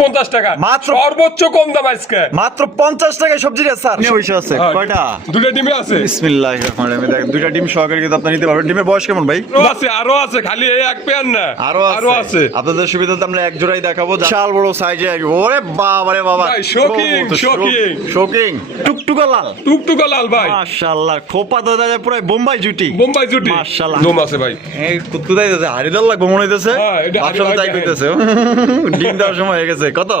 50 টাকা, মাত্র সর্বোচ্চ কম দাম আজকে মাত্র 50 টাকায় সবজি রেট স্যার। বসে আছে কয়টা? দুটো ডিমে আছে। বিসমিল্লাহির রহমানির রহিম। দেখেন দুইটা ডিম সহকারে কিন্তু আপনি নিতে পারবেন। ডিমের বয়স কেমন ভাই? আরো আছে, খালি এই এক পেয়ার না, আরো আছে। আপনাদের সুবিধাতে আমরা এক জোড়াই দেখাবো, বিশাল বড় সাইজে। ওরে বাবা রে বাবা, শোকিং টুকটুকা লাল, টুকটুকা লাল ভাই, মাশাআল্লাহ। খোপা দাদা পুরো বোম্বাই জুটি, মাশাআল্লাহ। দম আছে ভাই, এই কুত্তুদাই দাদা হারিদাল লাগবে মনে হইতেছে। বাসাতে তাই কইতেছে, ডিম দেওয়ার সময় হয়ে গেছে। কত?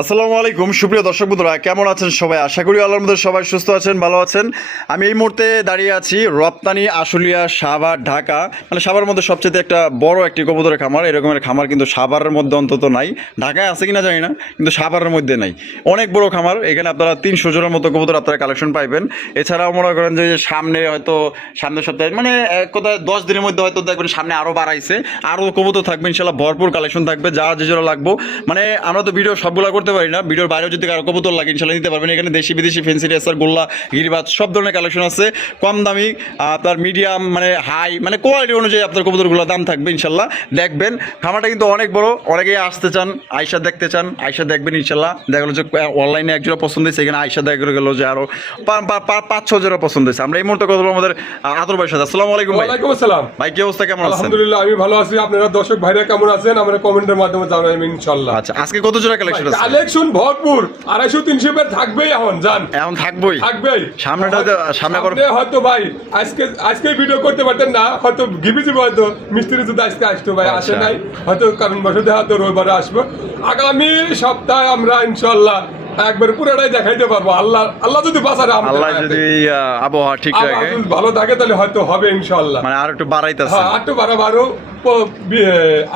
আসসালামু আলাইকুম সুপ্রিয় দর্শক বন্ধুরা, কেমন আছেন সবাই? আশা করি আল্লাহর মধ্যে সবাই সুস্থ আছেন, ভালো আছেন। আমি এই মুহূর্তে দাঁড়িয়ে আছি রপ্তানি আশুলিয়া, সাভার, ঢাকা। মানে সাভারের মধ্যে সবচেয়ে একটা বড় একটি কবুতরের খামার। এরকমের খামার কিন্তু সাভারের মধ্যে অন্তত নাই, ঢাকায় আছে কিনা জানি না, কিন্তু সাভারের মধ্যে নাই। অনেক বড় খামার। এখানে আপনারা 300 জনের মতো কবুতর আপনারা কালেকশন পাইবেন। এছাড়াও মনে করেন যে সামনে হয়তো সামনের সপ্তাহে মানে কোথায় 10 দিনের মধ্যে হয়তো দেখবেন সামনে আরও বাড়াইছে, আরও কবুতর থাকবে ইনশাল্লাহ, ভরপুর কালেকশন থাকবে। যার যে জোড়া লাগবো, মানে আমরা তো ভিডিও সবগুলো করতে পারি না, ভিডিওর বাইরেও যদি কারো কবুতর লাগে ইনশাল্লাহ নিতে পারবেন। এখানে দেশি বিদেশি ফেন্সি রেসার, গোল্লা, গিরিবাজ সব ধরনের কালেকশন আছে। কম দামি, আপনার মিডিয়াম, মানে হাই, মানে কোয়ালিটি অনুযায়ী আপনার কবুতরগুলো দাম থাকবে ইনশাল্লাহ। দেখবেন খামারটা কিন্তু অনেক বড়। অনেকেই আসতে চান, আয়সা দেখতে চান, আয়সা দেখবেন ইনশাল্লাহ। দেখা গেলো যে অনলাইনে একজোড়া পছন্দ হয়েছে, এখানে আয়সা দেখা গেলো যে আরো 5-6 জোড়া পছন্দ হয়েছে। আমরা এই মুহূর্তে কথা বলবো আমাদের আদর ভাইয়ের সাথে। আসসালামু আলাইকুম ভাই। ওয়ালাইকুম আসসালাম ভাই, কি অবস্থা, কেমন আছেন? আলহামদুলিল্লাহ, আমি ভালো আছি। আপনারা দর্শক ভাইরা কেমন আছেন? আমরা কমেন্টের মাধ্যমে জানাবেন ইনশাআল্লাহ। আচ্ছা, আজকে কত জোড়া কালেকশন আছে? কালেকশন ভরপুর, 250-300 পেয়ার থাকবেই। এখন জান এখন থাকবেই, সামনেটা সামনে হয়তো ভাই আজকে ভিডিও করতে পারতেন না, হয়তো গিবিজি হয়তো মিস্ত্রি যদি আজকে আসতো ভাই, আসে নাই হয়তো কারণ বসতে, হয়তো রবিবারে আসবো। আগামী সপ্তাহে আমরা ইনশাআল্লাহ একবার পুরোটাই দেখাইতে পারবো। আল্লাহ যদি বাঁচায়, আল্লাহ যদি আবহাওয়া ঠিক রাখে, ভালো থাকে, তাহলে হয়তো হবে ইনশাআল্লাহ। মানে আর একটু বাড়াইতেছে, হ্যাঁ একটু বারো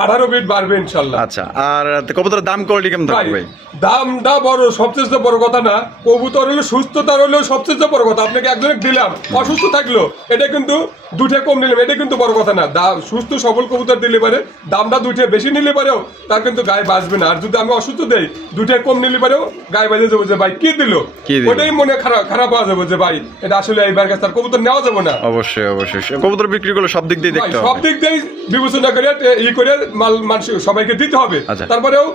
18 বিট বাড়বে ইনশাআল্লাহ। আচ্ছা, আর কবুতরের দাম কোয়ালিটি কেমন থাকবে ভাই? দামটা বড় সবচেয়ে বড় কথা না, কবুতর হলো সুস্থতা হলো সবচেয়ে বড় কথা। আপনাকে একজনের দিলাম, অসুস্থ থাকলো, এটা কিন্তু দুটো কম নিলাম, এটা কিন্তু বড় কথা না। সুস্থ সবল কবুতর দিলে পারে দামটা দুটো বেশি নিলে পারেও তার কিন্তু গায়ে বাঁচবে না। আর যদি আমি অসুস্থ দেই, দুটো কম নিলে পারেও গায়ে বাজে যাবো যে ভাই কি দিল, ওটাই মনে খারাপ হওয়া যাবে যে ভাই এটা আসলে এইবার কাছে তার কবুতর নেওয়া যাবে না। অবশ্যই অবশ্যই কবুতর বিক্রি করলে সব দিক দিয়ে দেখতে হবে, সব দিক দিয়ে বিবেচনা করে করে মাল মানুষ সবাইকে দিতে হবে। তারপরেও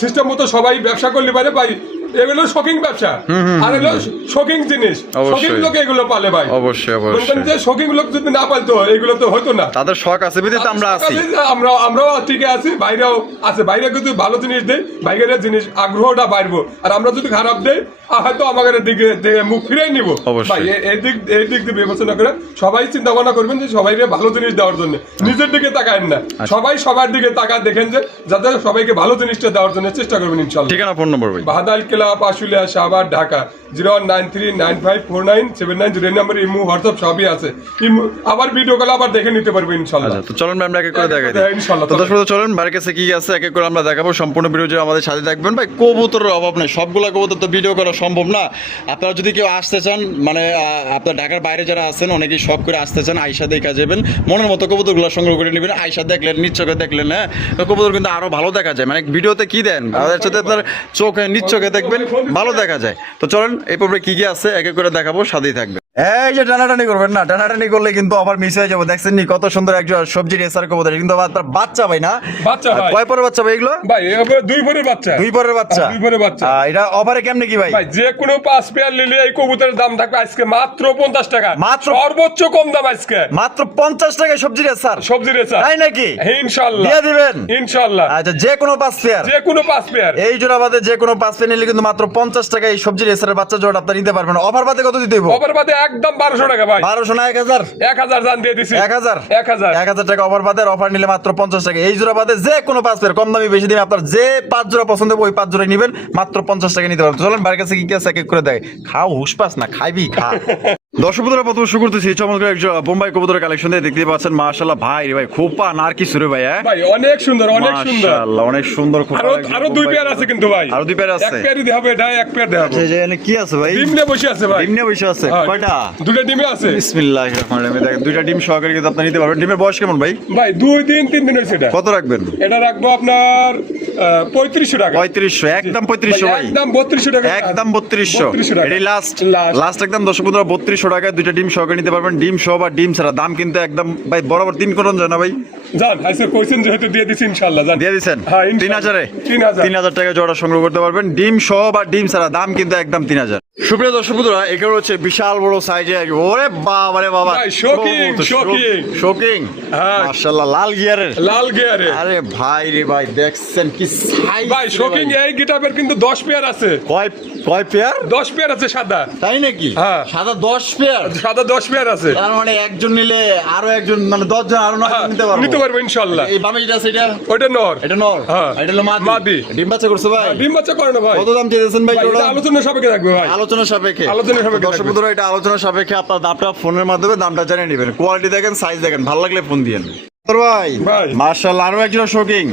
সিস্টেম মতো সবাই ব্যবসা করলে পারে ভাই। এগুলো শৌখিন ব্যবসা, আর এগুলো শৌখিন জিনিস, শৌখিন লোক এগুলো পালে ভাই। অবশ্যই অবশ্যই, যে শৌখিন লোক যদি না পালতো এগুলো তো হতো না। তাদের শখ আছে বিধায় আমরা আছি, আমরাও ঠিক আছি, বাইরেও আছে। বাইরে কিন্তু ভালো জিনিস দেয়, বাইরের জিনিস আগ্রহটা বাড়বো। আর আমরা যদি খারাপ দেই, হয়তো আমাদের দিকে মুখ ফিরিয়ে নিবো ভাই। এই দিক দিয়ে বিবেচনা করে সবাই চিন্তা ভাবনা করবেন যে সবাইকে ভালো জিনিস দেওয়ার জন্য, নিজের দিকে তাকায়েন না। সবাই সবার দিকে তাকায়, দেখেন যে যাতে সবাইকে ভালো জিনিসটা দেওয়ার জন্য চেষ্টা করবেন ইনশাআল্লাহ। ঠিকানা, ফোন নম্বর ভাই? বাহাদাল ক্লাব, আশুলিয়া, সাভার, ঢাকা 01939549790 নম্বরে ইমো, হোয়াটসঅ্যাপ সবই আছে। আবার ভিডিও কল আবার দেখে নিতে পারবে ইনশাআল্লাহ। তো চলুন আমরা এক এক করে দেখাই দিই ইনশাআল্লাহ। তো দর্শক চলুন বাড়ির কাছে কি আছে এক এক করে আমরা দেখাবো। সম্পূর্ণ ভিডিও যে আমাদের সাথে দেখবেন ভাই। কবুতরের অভাব নেই, সবগুলা কবুতর তো ভিডিও করা সম্ভব না। আপনারা যদি কেউ আসতে চান, মানে আপনার ঢাকার বাইরে যারা আছেন, অনেকেই শখ করে আসতে চান, আয়সা দেখা যাবেন, মনের মতো কবুতরগুলো সংগ্রহ করে নেবেন। আয়সা দেখলেন, নিচ্চকে দেখলেন, হ্যাঁ কবুতর কিন্তু আরো ভালো দেখা যায়। মানে ভিডিওতে কি দেন, আমাদের সাথে আপনার চোখে নিচ্চকে দেখবেন, ভালো দেখা যায়। তো চলেন এই পর্বে কি কি আছে এক এক করে দেখাবো, সাথেই থাকবে। এই যে টানাটানি করবেন না, টানাটানি করলে কিন্তু আবার মিস হয়ে যাবো। দেখছেন নি কত সুন্দর একজন সবজি রেসার কবুতর, কিন্তু আবার তার বাচ্চা ভাই না, বাচ্চা ভাই। কয় পরের বাচ্চা ভাই এগুলো? ভাই দুই পরের বাচ্চা, দুই পরের বাচ্চা, দুই পরের বাচ্চা। এটা অফারে কেমনে কি ভাই? ভাই যে কোনো 5 পেয়ার নিলে এই কবুতরের দাম থাকবে আজকে মাত্র 50 টাকা, মাত্র সর্বোচ্চ কম দাম আজকে মাত্র 50 টাকায় সবজি রেসার, সবজি রেসার, তাই নাকি? ইনশাআল্লাহ দিয়ে দিবেন ইনশাআল্লাহ। আচ্ছা, যে কোনো 5 পেয়ার, যে কোনো 5 পেয়ার এই জোড়া বাদে যে কোনো 5 পেয়ার নিলে কিন্তু মাত্র 50 টাকায় এই সবজি রেসারের বাচ্চা জোড়া আপনি নিতে পারবেন। অফার বাদে কত দিতে হবে? অফার বাদে একদম 1200 টাকা ভাই। 1200 না 1000? 1000 জান দিয়ে দিছি। 1000 টাকা অফার বাদে, অফার নিলে মাত্র 50 টাকা। এই জোড়া বাদে যে কোনো 5 পেয়ার, কম দামি বেশি দামি, আপনার যে 5 জোড়া পছন্দ হবে ওই 5 জোড়াই নেবেন, মাত্র 50 টাকা নিতে পারবেন। চলেন বাড়ির কাছে কি কি আছে এক এক করে দেয়। খাও হুসপাস না, খাইবি খা। দর্শক বন্ধুরা, প্রথমে শুরু করতেছি চমৎকার একজন বোম্বাই কবুতরের কালেকশন দিয়ে দেখতে পাচ্ছেন। মাশাআল্লাহ ভাই, ভাই খোপা আর কি শুরু ভাই, হ্যাঁ ভাই অনেক সুন্দর, অনেক সুন্দর, মাশাআল্লাহ অনেক সুন্দর খোপা। আরো দুই পেয়ার আছে কিন্তু ভাই, আরো দুই পেয়ার আছে। এক পেয়ারই দেখাবো, এটা এক পেয়ার দেখাবো। আচ্ছা, যে কি আছে ভাই? ডিম নিয়ে বসে আছে ভাই, ডিম নিয়ে বসে আছে। কয়টা? দুটো ডিমে আছে। বিসমিল্লাহির রহমানির রহিম। দেখেন দুইটা ডিম সহকারে কিন্তু আপনি নিতে পারবেন। ডিমের বয়স কেমন ভাই? ভাই 2 দিন 3 দিন হইছে। এটা কত রাখবেন? এটা রাখবো আপনার 3500 টাকা 3500 একদম 3500 ভাই একদম 3200 টাকা একদম 3200 টাকা। এটাই লাস্ট একদম দর্শক বন্ধুরা 3200 টাকায় দুইটা ডিম সহকারে নিতে পারবেন। ডিম সহ বা ডিম ছাড়া দাম কিন্তু একদম ভাই বরাবর 3 করুন যায় না ভাই? জান আইসে কইছেন যেহেতু দিয়ে দিছি ইনশাআল্লাহ জান দিয়ে দিবেন হ্যাঁ, 3000 এ 3000 টাকা জোড়া সংগ্রহ করতে পারবেন। ডিম সহ বা ডিম ছাড়া দাম কিন্তু একদম 3000। সুপ্রিয় দর্শক বন্ধুরা এখানে হচ্ছে বিশাল বড় সাইজের, ওরে বাবা রে বাবা, ভাই, শোকিং। হ্যাঁ। মাশাআল্লাহ লাল গিয়ারের, লাল গিয়ারে আরে ভাই রে ভাই দেখছেন কি সাইজ ভাই শোকিং এই গিটাপের কিন্তু 10 পেয়ার আছে। কয় পেয়ার? 10 পেয়ার আছে সাদা। তাই নাকি? হ্যাঁ। সাদা 10 পেয়ার? সাদা 10 পেয়ার আছে। তার মানে একজন নিলে আরো একজন মানে 10 জন আরো 9 জন নিতে পারবো ইনশাআল্লাহ। এই বামে যেটা আছে এটা ওটা নর। এটা নর। হ্যাঁ। এটা হলো মাদি। ডিম বাচ্চা করছে ভাই? ডিম বাচ্চা করে না ভাই। কত দাম চেয়েছেন ভাই? এটা আলোচনা সাপেক্ষে রাখবে ভাই। আলোচনা সাপেক্ষে দর্শক বন্ধুরা, এটা আলোচনা সাপেক্ষে আপনার দামটা ফোনের মাধ্যমে দামটা জানিয়ে নেবেন। কোয়ালিটি দেখেন, সাইজ দেখেন, ভালো লাগলে ফোন দিয়েন ভাই। মাশাআল্লাহ আরো একজন শোকিং,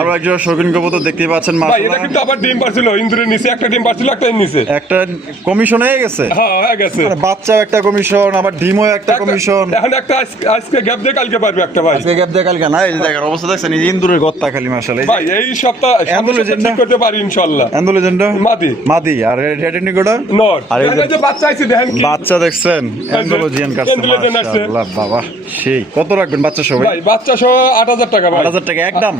আরো একজন শোকিং কবুতর দেখতে পাচ্ছেন ভাই। মাশাআল্লাহ। এটা কিন্তু আবার ডিম পারছিল ইন্দ্রের নিচে, একটা ডিম পারছিল, একটা নিচে, একটা কমিশন হয়ে গেছে। হ্যাঁ হয়ে গেছে। বাচ্চাও একটা কমিশন, আবার ডিমও একটা কমিশন। এখন একটা আজকে গ্যাপ দিয়ে কালকে পারবে একটা ভাই। আজকে গ্যাপ দিয়ে কালকে না, এই যে দেখেন অবস্থা দেখছেন, এই ইন্দুরের গত্তা খালি মাশাআল্লাহ। ভাই এই সপ্তাহ ঠিক করতে পারি ইনশাআল্লাহ। এন্ডোলেজেন্ডা মাদি আর রেডেনিগোডা নর। আর এই যে বাচ্চা আছে দেখেন কি বাচ্চা দেখছেন, এন্ডোলজিয়ান কাছে মাশাআল্লাহ বাবা সেই। কত রাখবেন বাচ্চা সহ ভাই? বাচ্চা সহ 8000 টাকা ভাই। 8000 টাকা একদম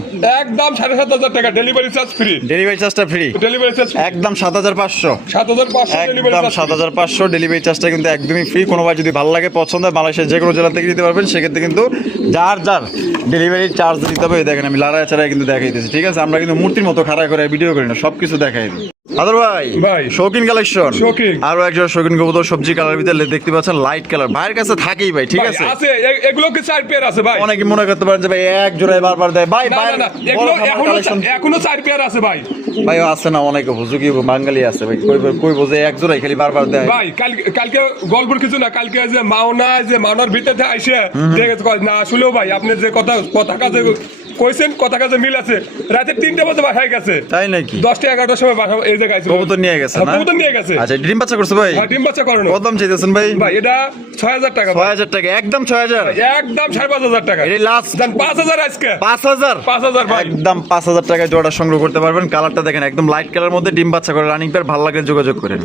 7500 টাকা। Delivery charge free. ডেলিভারি চার্জটা ফ্রি। ডেলিভারি চার্জ একদম 7500। 7500 ডেলিভারি একদম চার্জ। 7500 ডেলিভারি চার্জটা কিন্তু একদমই ফ্রি। কোনো ভাই যদি ভালো লাগে পছন্দ হয় বাংলাদেশের যে কোনো জেলা থেকে নিতে পারবেন। সেক্ষেত্রে কিন্তু যার ডেলিভারি চার্জ দিতে হবে। দেখেন আমি লাড়ায় ছাড়াই কিন্তু দেখাইতেছি, ঠিক আছে? আমরা কিন্তু মূর্তির মতো খাড়া করে ভিডিও করি না, সবকিছু দেখাই দিই। আদর ভাই শৌখিন কালেকশন, আরো একজন শৌখিন কবুতর সবজি কালার ভিতরে দেখতে পাচ্ছেন, লাইট কালার। ভাইয়ের কাছে থাকেই ভাই, ঠিক আছে? আছে এগুলো কি 4 পেয়ার আছে ভাই। অনেকে মনে করতে পারেন যে ভাই এক জোড়ায় বারবার দেয় ভাই। না না এগুলো এখনো 4 পেয়ার আছে ভাই। ভাই আছে না অনেকে হুজুকি বাঙালি আছে ভাই, কই বোঝে এক জোড়াই খালি বারবার দেয় ভাই। কালকে গল্পের কিছু না, কালকে যে মাওনার ভিতরে আইসে দেখে না আসলেও ভাই আপনি যে কথা কাজে কইছেন, কথা কাজে মিল আছে। রাতে 3টা বাজে বাসায় গেছে। তাই নাকি? 10টা 11টার সময় বাসা এই জায়গায় আইছে। কবুতর নিয়ে গেছে না? কবুতর নিয়ে গেছে। আচ্ছা ডিম বাচ্চা করছে ভাই? হ্যাঁ ডিম বাচ্চা করানো। কত দাম চাইতেছেন ভাই? ভাই এটা 6000 টাকা। 6000 টাকা একদম 6000? একদম 5500 টাকা। এই লাস্ট দেন 5000 আজকে। 5000 ভাই একদম 5000 টাকায় জোড়া সংগ্রহ করতে পারবেন। কালারটা দেখেন একদম লাইট কালার মধ্যে, ডিম বাচ্চা করে রানিং পেয়ার। ভালো লাগলে যোগাযোগ করেন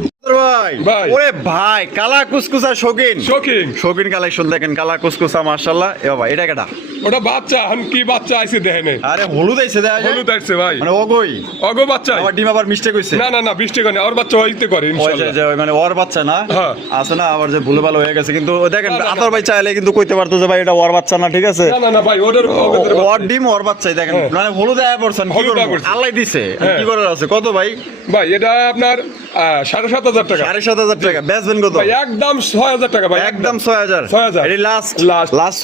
ভাই। ওরে ভাই কালা কুসকুসা শৌখিন কালেকশন দেখেন, কালা কুসকুসা মাশাআল্লাহ। এ বাবা এটা কেডা? ওটা বাচ্চা। কি বাচ্চা আইছে দেখেন। আরে হলুদ আইছে ভাই, মানে অগো বাচ্চা। আবার ডিম আবার মিস্টেক হইছে? না মিস্টেক হয় না, ওর বাচ্চা হইতে করে ইনশাআল্লাহ। মানে ওর বাচ্চা না আছে না, আবার যে ভুলে ভালো হয়ে গেছে। কিন্তু দেখেন আতর ভাই চাইলে কিন্তু কইতে পারতো যে ভাই এটা ওর বাচ্চা না, ঠিক আছে? না ভাই ওর ডিম ওর বাচ্চাই। দেখেন মানে হলুদ আয়া পড়ছেন, কি করব? আল্লাহ দিছে, কি করার আছে? কত ভাই? ভাই এটা আপনার 7500 টাকা। 7500 টাকা বেচবেন কত ভাই? একদম 6000 টাকা ভাই। একদম 6000। এই লাস্ট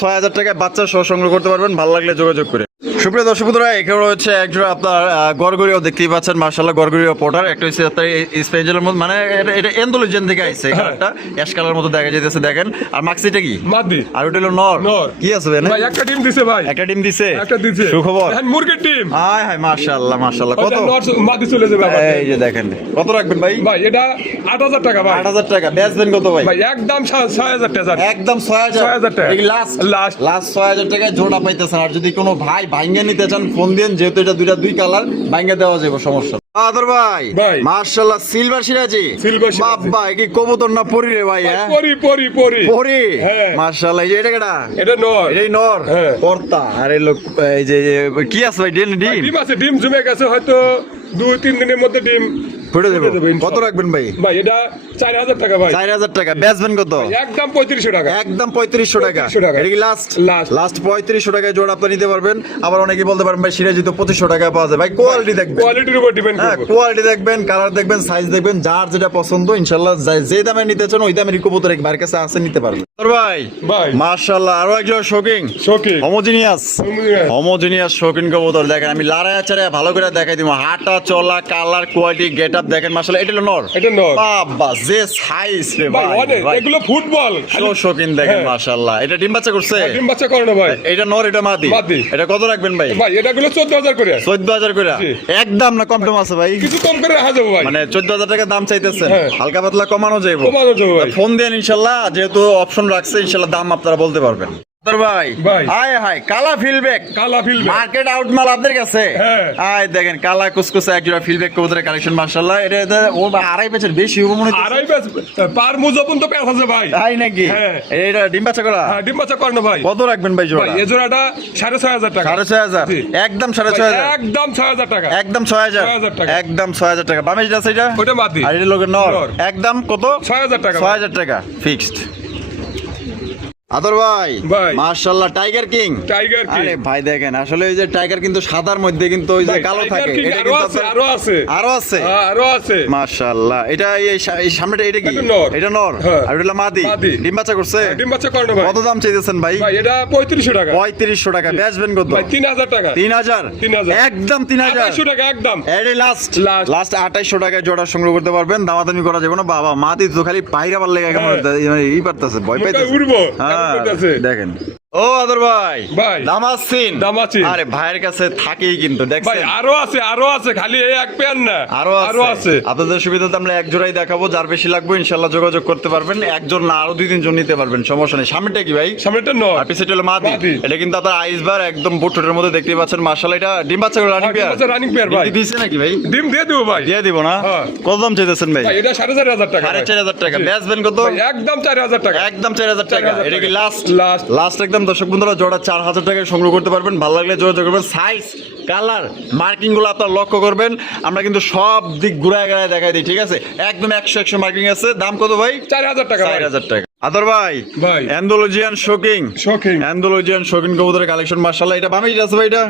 6000 টাকা বাচ্চা সহ সংগ্রহ করতে পারবেন। ভালো লাগলে যোগাযোগ করে। সুপ্রিয় দর্শক বন্ধুরা এখানে রয়েছে একজন আপনার গরগরিও দেখতেই পাচ্ছেন মাশাআল্লাহ। গরগরিও পটার একটা হচ্ছে আপনার স্পেঞ্জেলের মধ্যে, মানে এটা এন্ডোলজিয়ান থেকে আইছে। কালারটা অ্যাশ কালার মতো দেখা যাইতেছে দেখেন। আর মাক্সিটা কি? মাদি। আর ওটা হলো নর। কি আছে ভাই? একটা ডিম দিছে ভাই। একটা ডিম দিছে? একটা দিছে। সুখবর। এখন মুরগির ডিম। হায় মাশাআল্লাহ মাশাআল্লাহ। কত? নর মাদি চলে যাবে আবার। এই যে দেখেন। কত রাখবেন ভাই? ভাই এটা 8000 টাকা ভাই। 8000 টাকা বেচবেন কত ভাই? ভাই একদম 6000 টাকা। একদম 6000 টাকা। এই লাস্ট 6000 টাকা জোড়া পাইতেছেন। আর যদি কোনো ভাই ভাঙ্গা নিতে চান ফোন দেন, যেহেতু এটা দুই কালার, ভাঙ্গা দেওয়া যাবে, সমস্যা। আদর ভাই মাশাআল্লাহ সিলভার সিরাজি। বাবা কি কবুতর না পরি রে ভাই? হ্যাঁ পরি মাশাআল্লাহ। এই যে এটা কেডা? এটা নর। এই নর কর্তা। আরে লোক এই যে কি আছে ভাই? ডিম আছে। ডিম জমে গেছে, হয়তো 2-3 দিনের মধ্যে ডিম ফুটে দেবে। কত রাখবেন ভাই? ভাই এটা 4000 টাকা ভাই। 4000 টাকা বেচবেন কত? একদম 3500 টাকা। একদম 3500 টাকা। এটা কি লাস্ট 3500 টাকায় জোড়া আপনি নিতে পারবেন। আবার অনেকেই বলতে পারেন ভাই সিরাজি তো 2500 টাকায় পাওয়া যায়। ভাই কোয়ালিটি দেখবেন, কোয়ালিটির উপর ডিপেন্ড করবে। কোয়ালিটি দেখবেন, কালার দেখবেন, সাইজ দেখবেন, যার যেটা পছন্দ ইনশাআল্লাহ যে দামে নিতে চান ওই দামের কবুতর একবার কাছে আছে, নিতে পারবেন। ভাই মাশাআল্লাহ আরো একজন শৌখিন হোমোজিনিয়াস শৌখিন কবুতর দেখেন। আমি লাড়ায়া চাড়ায়া ভালো করে দেখাই দিব। হাঁটা চলা কালার কোয়ালিটি গেটআপ দেখেন মাশাআল্লাহ। এটা হলো নর। বাবা যে সাইজ রে ভাই, এগুলো ফুটবল শৌখিন দেখেন মাশাআল্লাহ। এটা ডিম বাচ্চা করছে? ডিম বাচ্চা করে না ভাই। এটা নর, এটা মাদি। এটা কত রাখবেন ভাই? ভাই এটা গুলো 14000 করে। 14000 করে একদম না? কম আছে ভাই? কিছু কম করে রাখা যাবে ভাই। মানে 14000 টাকা দাম চাইতেছেন, হালকা পাতলা কমানো যাবে। ফোন দেন ইনশাআল্লাহ, যেহেতু অপশন রাখছে ইনশাআল্লাহ দাম আপনারা বলতে পারবেন। তোর ভাই ভাই। হাই হাই কালা ফিলব্যাক কালা ফিল্ড মার্কেট আউট মাল আপনাদের কাছে হ্যাঁ। আয় দেখেন কালা কুসকুসে এক জোড়া ফিলব্যাক কবুতরের কালেকশন মাশাআল্লাহ এটা ও আড়াই বছর বেশি হবে মনে হচ্ছে আড়াই ব্যাস পার মুজপন তো পেঁচ আছে ভাই। তাই নাকি হ্যাঁ। এটা ডিম বাচ্চা করা হ্যাঁ, ডিম বাচ্চা করেন ভাই। কত রাখবেন ভাই জোড়া ভাই এই জোড়াটা 6,500 টাকা। 6,500 জি। একদম ভাই, 6,500 একদম 6,000 টাকা। একদম 6,000 6,000 টাকা। একদম 6,000 টাকা বামে যেটা আছে এটা ওটা মাদি। আর এটা লোকের নর নর। একদম কত 6,000 টাকা। 6,000 টাকা ফিক্সড আদর ভাই ভাই। মাশাআল্লাহ টাইগার কিং টাইগার কিং। আরে ভাই দেখেন আসলে ওই যে টাইগার কিন্তু সাদার মধ্যে কিন্তু ওই যে ভাই, কালো টাইগার থাকে কিং এটা আরো কিন্তু আছে, আপনার- আরো আছে। আরো আছে হ্যাঁ, আরো আছে। মাশাআল্লাহ এটা এই সামনেটা এটা কি এটা নর। এটা নর হ্যাঁ। আর এটা মাদি মাদি। ডিম বাচ্চা করছে ডিম বাচ্চা করেন ভাই। কত দাম চাইতেছেন ভাই ভাই এটা 3500 টাকা। 3500 টাকা বেচবেন কত ভাই 3,000 টাকা। 3,000 3,000 একদম 3,000 2800 টাকা একদম। এটাই লাস্ট Last। লাস্ট 2800 টাকায় জোড়া সংগ্রহ করতে পারবেন দামাদামি করা যাবে না বাবা মাদি তো খালি পাইরাবার লেগে কেমন ই পারতেছে ভয় মুখে পাইতেছে উড়বো, হ্যাঁ কেমন করতেছে। দেখেন ও আদর ভাই ভাই। দামাসিন দামাসিন। আরে ভাইয়ের কাছে থাকেই কিন্তু ভাই দেখছেন আরো আছে, আরো আছে, খালি এই এক পেয়ার না। আরো আরো আছে। আপনাদের সুবিধাতে আমরা এক জোড়াই দেখাবো যার বেশি লাগবে ইনশাআল্লাহ যোগাযোগ করতে পারবেন একজন না আরো 2-3 জন নিতে পারবেন সমস্যা নেই সামনেটা কি ভাই সামনেটা নর। আর পিছেটা হলো মাদি মাদি। এটা কিন্তু আপনার আইসবার একদম বুটুটের মধ্যে দেখতে পাচ্ছেন মাশাআল্লাহ এটা ডিম বাচ্চা করে রানিং ডিম পেয়ার বাচ্চা running pair ভাই। দিছে নাকি ভাই ডিম দিয়ে দেবো ভাই। দিয়ে দিব না হ্যাঁ। কত দাম চাইতেছেন ভাই ভাই এটা 4,500 টাকা। ভাই। 4,500 টাকা জি। বেচবেন কত ভাই, একদম 4,000 টাকা। একদম 4,000 টাকা 4,000 এটা কি টাকা। Last Last। লাস্ট একদম দর্শক বন্ধুরা জোড়া 4,000 টাকায় সংগ্রহ করতে পারবেন ভালো লাগলে যোগাযোগ করবেন সাইজ কালার মার্কিং গুলো আপনারা লক্ষ্য করবেন আমরা কিন্তু সব দিক ঘুরায় ঘুরায় দেখাই দিই ঠিক আছে একদম 100 মার্কিং আছে দাম কত ভাই 4,000 টাকা। ভাই। 4,000 টাকা আদর ভাই ভাই। অ্যান্ডোলজিয়ান শোকিং শৌখিন। অ্যান্ডোলজিয়ান শোকিং কবুতরের কালেকশন মাশাআল্লাহ এটা বামে যেটা আছে ভাই এটা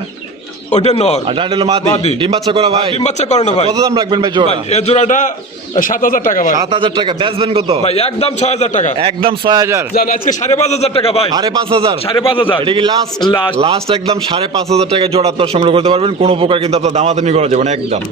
ওটা নর। আর ডান্ডেল মাদি মাদি। ডিম বাচ্চা করা ভাই ডিম বাচ্চা করেন ভাই। কত দাম রাখবেন ভাই জোড়া ভাই এই জোড়াটা 7,000 টাকা ভাই। 7,000 টাকা বেচবেন কত ভাই একদম 6,000 টাকা। একদম 6,000 জান আজকে 5,500 টাকা ভাই। 5,500 5,500। এটা কি লাস্ট Last। লাস্ট একদম 5,500 টাকায় জোড়া আপনার সংগ্রহ করতে পারবেন কোনো প্রকার কিন্তু আপনার দামাদামি করা যাবে না একদম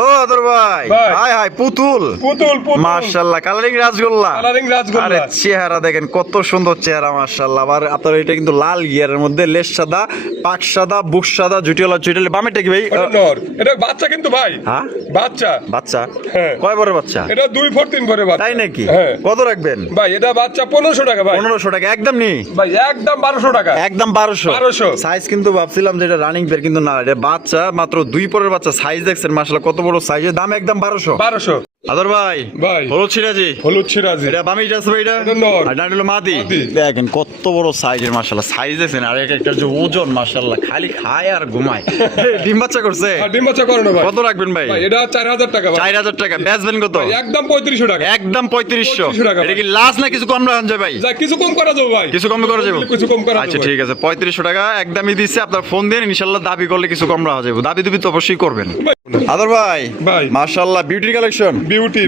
ও আদর ভাই ভাই। হাই হাই পুতুল পুতুল পুতুল। মাশাআল্লাহ কালারিং রাসগোল্লা কালারিং রাসগোল্লা। আরে চেহারা দেখেন কত সুন্দর চেহারা মাশাআল্লাহ আবার আপনার এটা কিন্তু লাল গিয়ারের মধ্যে লেস সাদা পাক সাদা বুক সাদা জুটিওয়ালা জুটিওয়ালা বামেটা কি ভাই ওটা নর। এটা বাচ্চা কিন্তু ভাই। হ্যাঁ বাচ্চা। বাচ্চা হ্যাঁ। কয় বড় বাচ্চা এটা 2 ফুট 3 ফুটের বাচ্চা। তাই নাকি হ্যাঁ। কত রাখবেন ভাই এটা বাচ্চা 1500 টাকা ভাই। 1500 টাকা একদম নি ভাই একদম 1200 টাকা। একদম 1200 1200 সাইজ কিন্তু ভাবছিলাম যে এটা রানিং পেয়ার কিন্তু না এটা বাচ্চা মাত্র 2 পরের বাচ্চা সাইজ দেখছেন মাশাআল্লাহ কত বড় সাইজের দাম একদম 1200 1200। আদর ভাই ভাই। হলুদ সিরাজি হলুদ সিরাজি। এটা বামে এটা আছে ভাই এটা এটা নর। আর ডান্ডেল মাদি মাদি। দেখেন কত বড় সাইজের মাশাআল্লাহ সাইজ দেখছেন আর একটা যে ওজন মাশাআল্লাহ খালি খায় আর ঘুমায় ডিম বাচ্চা করছে আর ডিম বাচ্চা করেন ভাই। কত রাখবেন ভাই ভাই এটা 4,000 টাকা ভাই। 4,000 টাকা বেচবেন কত ভাই, একদম 3500 টাকা। একদম 3500 3500 টাকা। এটা কি লাস্ট না কিছু কম রাখা যায় ভাই যা কিছু কম করা যাবে ভাই। কিছু কম করা যাবে কিছু কম করা আচ্ছা যাবে। ঠিক আছে 3500 টাকা একদমই দিচ্ছে আপনার ফোন দিয়ে ইনশাআল্লাহ দাবি করলে কিছু কম রাখা যাবে দাবি তো অবশ্যই করবেন আদর ভাই ভাই। মাশাআল্লাহ বিউটি কালেকশন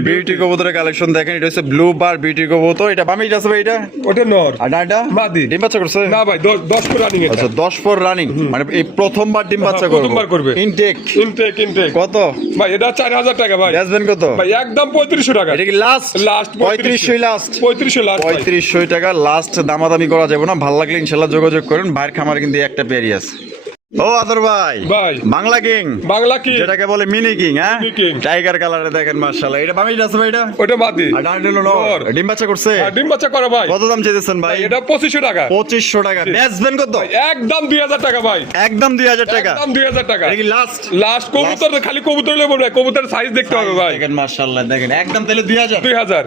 বিউটি কবুতরের কালেকশন দেখেন এটা হচ্ছে ব্লু বার বিউটি কবুতর এটা বামে আছে ভাই এটা ওটা নর। আর ডাটা মাদি। ডিম বাচ্চা করছে না ভাই 10 ফুট রানিং এটা। আচ্ছা 10 ফর রানিং মানে এই প্রথমবার ডিম বাচ্চা করবে প্রথমবার করবে। Intake intake. কত ভাই এটা 4,000 টাকা ভাই। বেচবেন কত ভাই একদম 3500 টাকা। এটা কি লাস্ট লাস্ট 3500 লাস্ট 3500 লাস্ট। 3500 টাকা লাস্ট দামাদামি করা যাবে না ভালো লাগলে ইনশাআল্লাহ যোগাযোগ করুন ভাইয়ের খামার কিন্তু একটা পেয়ারি আছে ও আদর ভাই ভাই। বাংলা কিং বাংলা কি? যেটাকে বলে মিনি কিং হ্যাঁ Mini king। টাইগার কালারে দেখেন মাশাআল্লাহ এটা বামে আছে ভাই এটা ওটা মাদি। আর ডান্ডেল নর ডিম বাচ্চা করছে আর ডিম বাচ্চা করে ভাই। কত দাম চাইতেছেন ভাই ভাই এটা 2500 টাকা। 2500 টাকা বেচবেন কত ভাই একদম 2000 টাকা ভাই। একদম 2000 টাকা একদম 2000 টাকা। এটা কি লাস্ট লাস্ট কবুতর খালি কবুতর নেব না, কবুতরের সাইজ দেখতে হবে ভাই। দেখেন মাশাআল্লাহ দেখেন একদম তাহলে 2000 2000।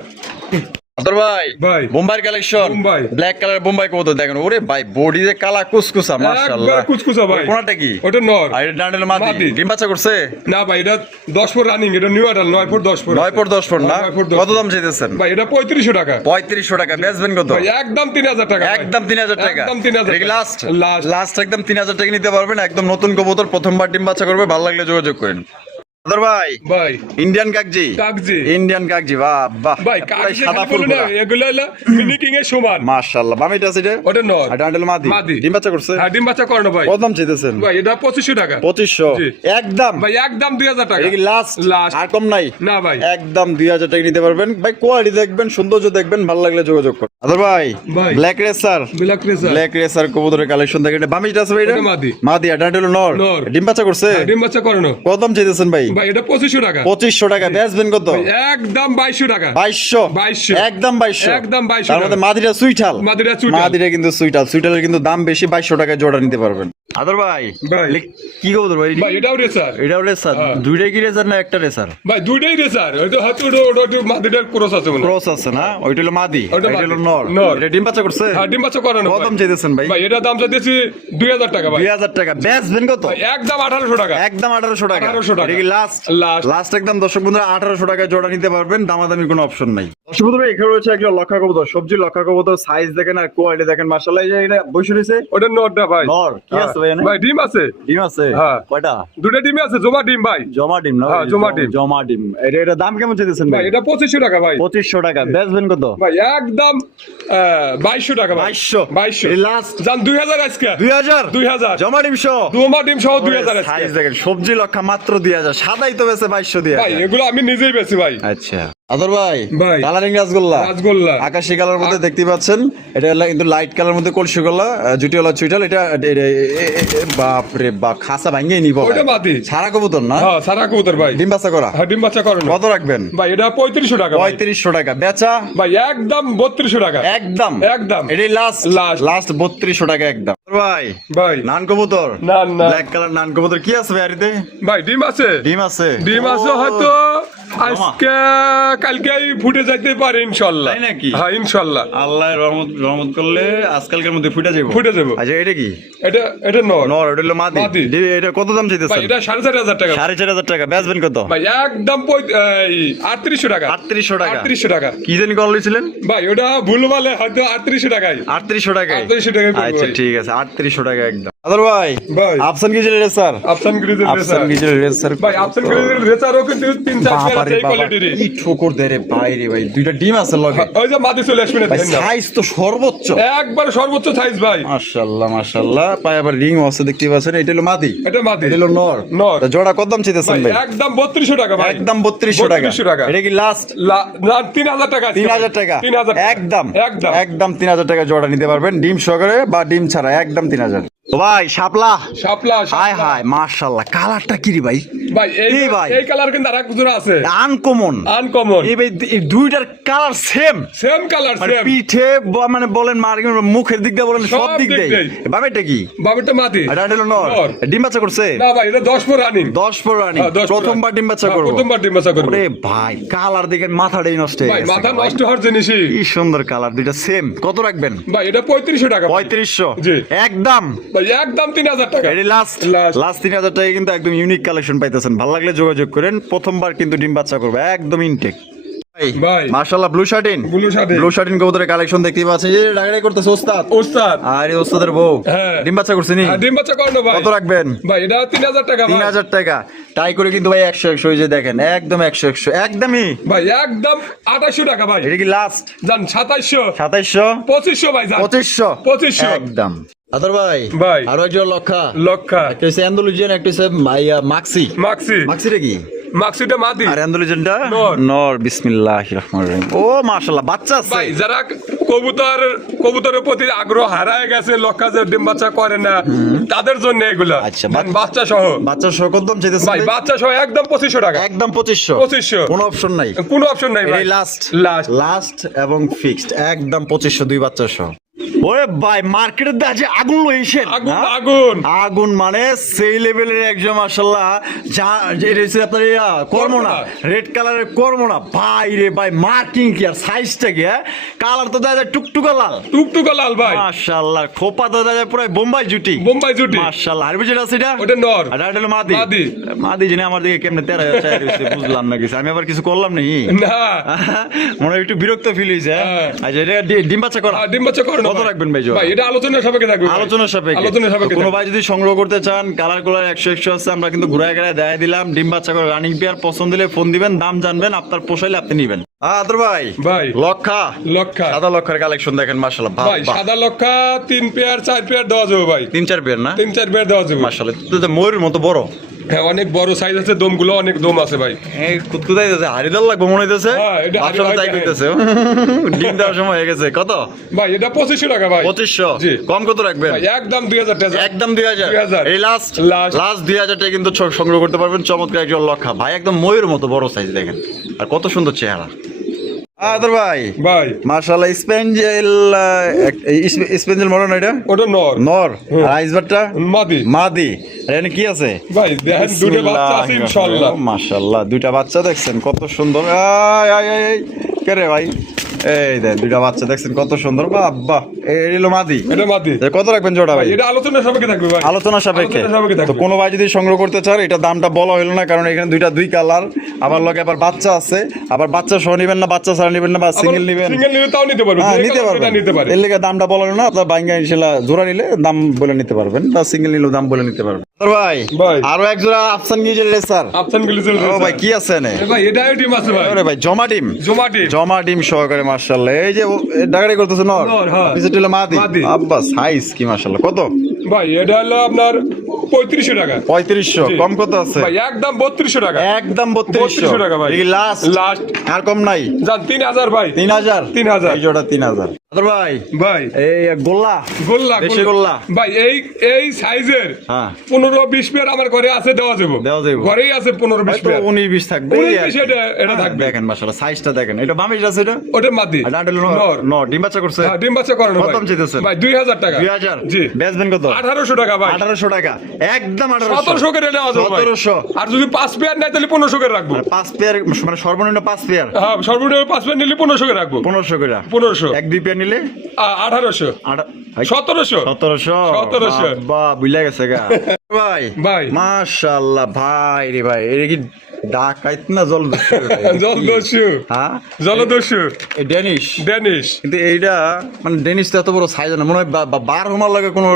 আদর ভাই ভাই। Bombay collection Bombay. Black colour Bombay কবুতর দেখেন ওরে ভাই বডি যে কালা কুসকুসা মাশাআল্লাহ একবার কুচকুচা ভাই। কোনটা কি ওটা নর। আর এটা ডান্ডেল মাদি মাদি। ডিম বাচ্চা করছে না ভাই এটা 10 ফুট রানিং এটা নিউ আডাল 9 ফুট 10 ফুট। 9 পর 10 পর না 9 ফুট 10 কত দাম চাইতেছেন ভাই এটা 3500 টাকা। 3500 টাকা বেচবেন কত ভাই একদম 3000 টাকা ভাই। একদম 3000 টাকা একদম 3000 টাকা। Last last. লাস্ট একদম 3000 টাকা নিতে পারবেন একদম নতুন কবুতর প্রথমবার ডিম বাচ্চা করবে ভালো লাগলে যোগাযোগ করেন আদর ভাই ভাই ইন্ডিয়ান কাকজি কাকজি। ইন্ডিয়ান কাকজি বাহ বাহ ভাই পুরাই কাকজি সাদা সাদা ফুল ফুল না এগুলো হলো মিনি কিং এর সমান। মাশাআল্লাহ বামিটা আছে এটা ওটা নর। আর ডান্ডেল মাদি মাদি। ডিম বাচ্চা করছে হ্যাঁ ডিম বাচ্চা করে না ভাই। কত দাম চাইতেছেন ভাই এটা 2500 টাকা। 2500 জি। একদম ভাই একদম 2000 টাকা। এটা কি লাস্ট Last। আর কম নাই না ভাই। একদম 2000 টাকা নিতে পারবেন ভাই কোয়ালিটি দেখবেন সৌন্দর্য দেখবেন ভালো লাগলে যোগাযোগ করুন আদর ভাই ভাই। Black racer black racer. Black racer কবুতরের কালেকশন দেখেন এটা বামিটা আছে ভাই এটা ওটা মাদি। মাদি আর ডান্ডেল নর নর। ডিম বাচ্চা করছে ডিম বাচ্চা করে না। কত দাম চাইতেছেন ভাই ভাই এটা 2500 টাকা। 2500 টাকা বেচবেন কত? একদম 2200 টাকা। 2200 একদম 2200 একদম 2200 তার মধ্যে মাদিরা সুইটাল, মাদিরা মাদিরা কিন্তু সুইটালের কিন্তু দাম বেশি, 2200 টাকায় জোড়া নিতে পারবেন। আদর ভাই কি কবুতর ভাই? ভাই এটাও রেসার। এটাও রেসার। দুইটাই কি রেসার না একটা রেসার? ভাই দুইটাই রেসার। ওইটা হয়তো ওটা মাদিরার ক্রস আছে মনে হয়। ক্রস আছে না? ওইটা হলো মাদি, ওইটা এটা হলো নর। নর। এটা ডিম বাচ্চা করছে? হ্যাঁ ডিম বাচ্চা করানো। কত দাম চাইতেছেন ভাই? ভাই এটা দাম চাইতেছি 2000 টাকা ভাই। 2000 টাকা বেচবেন কত? একদম 1800 টাকা। একদম 1800 টাকা। 1800 টাকা। এটা কি লাস্ট? লাস্ট। লাস্ট একদম দর্শক বন্ধুরা 1800 টাকায় জোড়া নিতে পারবেন, দামাদামি কোনো অপশন নাই। দর্শক বন্ধুরা এখানে রয়েছে একটা লক্ষা কবুতর, সবজি লক্ষা কবুতর, সাইজ দেখেন আর কোয়ালিটি দেখেন মাশাআল্লাহ। এই যে এটা বসে রয়েছে ওটা নরটা ভাই। নর কি আছে ভাই এখানে? ভাই ডিম আছে। ডিম আছে? হ্যাঁ। কয়টা? দুটো ডিমই আছে, জমা ডিম ভাই। জমা ডিম না? হ্যাঁ, জমা ডিম। জমা ডিম। এটা দাম কেমন চাইতেছেন ভাই ভাই? এটা 2500 টাকা ভাই। 2500 টাকা বেচবেন কত? ভাই একদম 2200 টাকা ভাই। 2200 এই লাস্ট জান 2000 আজকে। 2000 জমা ডিম সহ? জমা ডিম সহ 2000 আজকে। সাইজ দেখেন সবজি লক্ষা মাত্র 2000, সাদাই তো বেচে 2200 দিয়ে। ভাই এগুলো আমি নিজেই বেচি ভাই। আচ্ছা আদর ভাই ভাই। কালারিং রাসগোল্লা, রাসগোল্লা আকাশী কালার মধ্যে দেখতে পাচ্ছেন, এটা হলো কিন্তু লাইট কালার মধ্যে কলসি গলা, জুটিওয়ালা চুইটাল। এটা বাপ রে বাপ, খাসা ভাঙিয়ে নিব। ওইটা মাটি। সারা কবুতর না? হ্যাঁ সারা কবুতর ভাই। ডিম বাচ্চা করা? হ্যাঁ ডিম বাচ্চা করানো। কত রাখবেন? ভাই এটা 3500 টাকা ভাই। 3500 টাকা বেচা? ভাই একদম 3200 টাকা। একদম একদম। এটাই লাস্ট লাস্ট। লাস্ট 3200 টাকা একদম। ভাই ভাই নান কবুতর, না না ব্ল্যাক কালার নান কবুতর কি আছে ভাই আরিতে? ভাই ডিম আছে। ডিম আছে? ডিম আছে হয়তো আজকে কালকেই ফুটে যাইতে পারে ইনশাআল্লাহ। তাই নাকি? হ্যাঁ ইনশাআল্লাহ। আল্লাহর রহমত করলে আজকালকার মধ্যে ফুটে যাবে। ফুটে যাবে। আচ্ছা এটা কি? এটা নর। নর, এটা হলো মাদি। মাদি। এটা কত দাম ভাই চাইতেছেন? এটা 4500 টাকা। 4500 টাকা বেচবেন কত? ভাই একদম 3800 টাকা। 3800 টাকা। 3800 টাকা। কি জানি কল লিছিলেন ভাই ওটা ভুল বলে হয়তো 3800 টাকায়। 3800 টাকায়? 3800 টাকায় পড়বে আচ্ছা ভাই। ঠিক আছে 3800 টাকা একদম। আদর ভাই ভাই। আফসান কি জিনিস স্যার? আফসান গ্রিজেল আফসান রেসার। কি জিনিস স্যার? ভাই আফসান গ্রিজেল রেসারও কিন্তু 3-4 বাবা রে এই বাবা কোয়ালিটির। কি ঠোকর দেয় রে ভাই রে ভাই, দুইটা ডিম আছে লগে। ওই যে মাদি চলে আসবে না ভাই দেখেন না। সাইজ তো সর্বোচ্চ। একবার সর্বোচ্চ সাইজ ভাই। মাশাআল্লাহ মাশাআল্লাহ, পায় আবার রিং আছে দেখতে পাচ্ছেন। এটা হলো মাদি, এটা মাদি। এটা হলো নর। নর। তা জোড়া কত দাম চাইতেছেন ভাই ভাই? একদম 3200 টাকা ভাই। একদম 3200 টাকা। 3200 টাকা। এটা কি লাস্ট? না 3000 টাকা আছে। 3000 টাকা 3000 একদম একদম। একদম 3000 টাকা জোড়া নিতে পারবেন, ডিম সহকারে বা ডিম ছাড়া একদম 3000। ও ভাই শাপলা, শাপলা হাই হাই মাশাআল্লাহ, কালারটা কি রে ভাই? ভাই এই ভাই। এই কালার কিন্তু আরেক জোড়া আছে আনকমন। আনকমন। এই ভাই এই দুইটার কালার সেম সেম কালার মানে সেম। পিঠে মানে বলেন মুখের দিক দিয়ে বলেন সব সব দিক দিক দিয়ে। দিয়েই। বাবাটা কি? বাবুটা মাটি। এটা হলো নর। নর। ডিম বাচ্চা করছে? না ভাই এটা 10 পর রানিং। 10 পর রানি, হ্যাঁ, 10 পর প্রথমবার ডিম বাচ্চা হ্যাঁ, করব। প্রথমবার ডিম বাচ্চা করব। ওরে ভাই কালার দেখেন মাথাটাই নষ্ট হয়ে ভাই গেছে। মাথা নষ্ট হওয়ার জিনিসই। কি সুন্দর কালার, দুইটা সেম। কত রাখবেন? ভাই এটা 3500 টাকা। 3500 জি। একদম। ভাই একদম 3000 টাকা। এটি লাস্ট Last। লাস্ট 3000 টাকা কিন্তু একদম ইউনিক কালেকশন পাইতেছেন। ভালো লাগলে যোগাযোগ করেন, প্রথমবার কিন্তু ডিম বাচ্চা করবে একদম ইনটেক। ভাই মাশাআল্লাহ blue satin, blue satin. Blue satin কবুতরের কালেকশন দেখতে পাচ্ছেন। এই ডাগাড়ি করতেছে ওস্তাদ। ওস্তাদ। আরে ওস্তাদের বউ হ্যাঁ। ডিম বাচ্চা করছে নি? হ্যাঁ, ডিম বাচ্চা করানো ভাই। কত রাখবেন? ভাই এটা 3000 টাকা ভাই। 3000 টাকা টাই করে কিন্তু ভাই 100 এই যে দেখেন একদম 100 একদমই। ভাই একদম 2800 টাকা ভাই। এটা কি লাস্ট? জান 2700 2700 2500 ভাই জান 2500 2500 একদম। আদর ভাই ভাই। আরো একজন লক্ষা, লক্ষা একটা হচ্ছে অ্যান্ডালুজিয়ান, একটা হচ্ছে মাক্সি। মাক্সি মাক্সিটা কি? মাক্সিটা মাদি। আর অ্যান্ডালুজিয়ানটা নর। নর। বিসমিল্লাহির রহমানির রহিম। ও মাশাআল্লাহ বাচ্চা আছে। ভাই যারা কবুতরের প্রতি আগ্রহ হারায় গেছে, লক্ষা যে ডিম বাচ্চা করে না, তাদের জন্য এগুলা। আচ্ছা, বাচ্চা সহ। বাচ্চা সহ কত দাম চাইতেছেন ভাই ভাই? বাচ্চা সহ একদম 2500 টাকা। একদম 2500 2500 কোনো অপশন নাই। কোনো অপশন নাই ভাই। এই লাস্ট লাস্ট লাস্ট এবং ফিক্সড একদম 2500 দুই বাচ্চা সহ। ওরে ভাই মার্কেটের দাজে আগুন লইছেন। আগুন হ্যাঁ? আগুন আগুন মানে সেই লেভেলের একজন মাশাআল্লাহ, যা যে রয়েছে আপনার কর্মনা, রেড কালারের কর্মনা। ভাই রে ভাই মার্কিং কি আর সাইজটা কি? কালার তো দেখা যায় টুকটুকা লাল, টুকটুকা লাল ভাই। মাশাআল্লাহ। খোপা তো দেখা যায় পুরো বোম্বাই জুটি, বোম্বাই জুটি। মাশাআল্লাহ। আর বুঝে আছে এটা? ওটা নর। আর এটা হলো মাদি। মাদি। মাদি জেনে আমার দিকে কেমনে তেরা হচ্ছে বুঝলাম না কিছু। আমি আবার কিছু করলাম নাকি? না মনে হয় একটু বিরক্ত ফিল হইছে। হ্যাঁ। আচ্ছা এটা ডিম বাচ্চা করা? ডিম বাচ্চা করে না কত রাখবেন ভাই জোড়া? ভাই এটা আলোচনার সাপেক্ষে থাকবে ভাই। আলোচনার সাপেক্ষে। আলোচনার সাপেক্ষে কোনো থাকবে। ভাই যদি সংগ্রহ করতে চান, কালার কোলার 100 আছে, আমরা কিন্তু ঘুরায় ঘুরায় দেখাই দিলাম। ডিম বাচ্চা করে রানিং পেয়ার পছন্দ হলে ফোন দিবেন, দাম জানবেন, আপনার পোষাইলে আপনি নিবেন। আদর ভাই ভাই লক্ষা, লক্ষা সাদা লক্ষার কালেকশন দেখেন মাশাআল্লাহ। ভাই সাদা লক্ষা 3 পেয়ার 4 পেয়ার দেওয়া যাবে ভাই। 3-4 পেয়ার না? 3-4 পেয়ার দেওয়া যাবে মাশাআল্লাহ। তো ময়ূরের মতো বড়। হ্যাঁ অনেক বড় সাইজ আছে, দমগুলো অনেক দম আছে ভাই। এই কুতকুতাই দিতেছে, হাড়িদার লাগবে মনে হইতেছে। হ্যাঁ, এটা বাচ্চা তো তাই হাড়ি- কইতেছে। ডিম দেওয়ার সময় হয়ে গেছে। কত ভাই এটা 2500 টাকা ভাই। 2500। জি। কম কত রাখবেন? ভাই একদম 2000 টাকা। একদম 2000। 2000 এই লাস্ট Last। 2000 টাকা কিন্তু সংগ্রহ করতে পারবেন। চমৎকার একজন লক্ষা ভাই, একদম ময়ূর মতো বড় সাইজ দেখেন, আর কত সুন্দর চেহারা। আদর ভাই ভাই মাশাআল্লাহ, স্পেঞ্জেল মনে না এটা? ওটা নর নর। আর আইসবারটা মাদি। মাদি। আর এখানে কি আছে? ভাই দেখেন দুটো বাচ্চা আছে ইনশাআল্লাহ। মাশাআল্লাহ, দুইটা বাচ্চা দেখছেন কত সুন্দর। আয় আয় আয় কে রে ভাই? এই দেখ দুইটা বাচ্চা দেখছেন কত সুন্দর। বাবা এই হলো মাদি। এটা মাদি। এ কত রাখবেন জোড়া ভাই? এটা আলোচনা সাপেক্ষে থাকবে ভাই। আলোচনা সাপেক্ষে। আলোচনা সাপেক্ষে থাকবে। তো কোনো ভাই যদি সংগ্রহ করতে চান, এটা দামটা বলা হলো না, কারণ এখানে দুই কালার, আবার লগে আবার বাচ্চা আছে। আবার বাচ্চা সহ নেবেন না, বাচ্চা ছাড়া নেবেন না, বা সিঙ্গেল নেবেন? সিঙ্গেল নিলে তাও নিতে পারবে। হ্যাঁ যে নিতে কালার পারবেন। সেটা নিতে পারে। এর লেগে দামটা বলা হলো না, আপনার বাইঙ্গা ইনশাআল্লাহ জোড়া নিলে দাম বলে নিতে পারবেন, বা সিঙ্গেল নিলেও দাম বলে নিতে পারবেন। তোর ভাই ভাই। আরো এক জোড়া আফসান গিজের রেসার। আফসান গিলিজের ও ভাই কি আছে এনে? ভাই এটাও ডিম আছে ভাই। আরে ভাই জমা ডিম। জমাটি। জমা ডিম সহকারে মাশাআল্লাহ। এই যে ডাগাড়ি করতেছে নর, নর, হ্যাঁ। পিছে টিলা মাদি। মাদি। আব্বা সাইজ কি মাশাআল্লাহ। কত ভাই এটা হলো আপনার 3500 টাকা। 3500। জি। কম কত আছে? ভাই একদম 3200 টাকা। একদম 3200 টাকা ভাই। এই লাস্ট লাস্ট আর কম নাই। জান 3000 ভাই। 3000। 3000 এই জোড়া 3000। আদর ভাই ভাই এই গোল্লা গোল্লা দেশি গোল্লা। ভাই এই সাইজের হ্যাঁ 15-20 পেয়ার আমার ঘরে আছে, দেওয়া যাবে। দেওয়া যাবে। ঘরেই আছে 15-20 হয়তো পেয়ার। 19-20 থাকবে। 19-20 এটা হ্যাঁ, থাকবে। দেখেন মাশাআল্লাহ সাইজটা দেখেন। এটা বামিজ আছে এটা? ওটা মাদি। আর ডান্ডেল নর। নর ডিম বাচ্চা করছে। হ্যাঁ ডিম বাচ্চা করানো কত ভাই। দাম চাইতেছেন? ভাই 2000 টাকা। 2000। জি। বেচবেন কত? 1800 টাকা ভাই। 1800 টাকা। একদম 1800। 1700 করে নেওয়া যাবে ভাই। 1700। আর যদি 5 পেয়ার নেয় তাহলে 1500 করে রাখবো। মানে 5 পেয়ার, মানে সর্বনিম্ন 5 পেয়ার হ্যাঁ সর্বনিম্ন 5 পেয়ার নিলে 1500 করে রাখবো। 1500 করে। 1500 এক দুই পেয়ার নিলে 1800 1700 1700। বাহ বুঝলা গেছে গা ভাই। ভাই। মাশাআল্লাহ ভাই রে ভাই, এটা কি ডাকাইত না জলদস্যু? জলদস্যু। হ্যাঁ জলদস্যু। এই ড্যানিশ। ড্যানিশ। কিন্তু এইটা মানে ডেনিশ তো এত বড় সাইজ না, মনে হয় বার হোমার লাগে কোনো